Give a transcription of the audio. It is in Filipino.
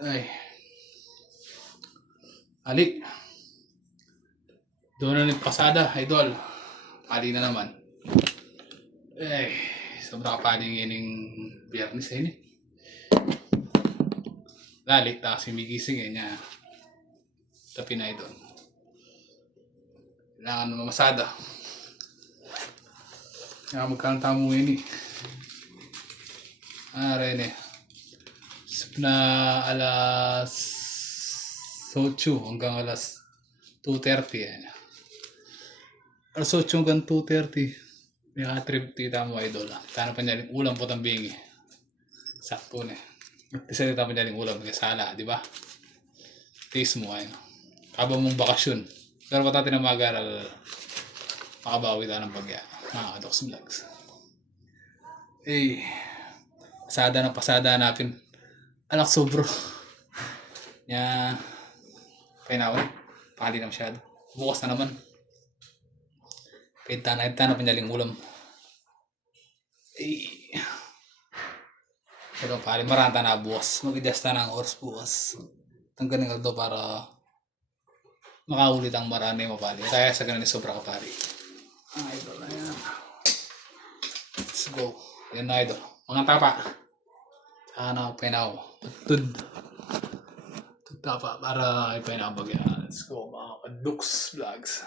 Ay, ali. Doon na ng pasada, idol. Ali na naman. Ay, sobra kapaling yan yung biyernes eh. Lalik, tapos yung migising eh niya. Tapi na idol. Kailangan mamasada. Kaya magkano tamo yun eh. Rin eh. Na alas 8 hanggang alas 2:30 yan. Alas 8 hanggang 2:30. May trip tita mo idol. Tano pa niya ulam po tambingi. Sakto na. Isa tita pa niya ulam ng sala, di ba? Taste mo ayun. Habang mong bakasyon. Pero pa natin na mag-aral, makabawi tayo ng bagya. Docs Vlogs. Eh, pasada ng pasada natin. Alak sobro. Nya, painawan. Pakali na masyado. Bukas na naman. Kita na pinyaling ulam. Eh, pero pali maranta na bukas. Mag-adjust na ng oras bukas. Tanggalin ka to para makaulit ang marami mo pali. Kaya sa ganun sobra ka pali. Idol na yan. Let's go. Yan na idol. Mga tapa. Sana painaw. Tud tapa para ipainaw bagya. Let's go mga Docs Vlogs.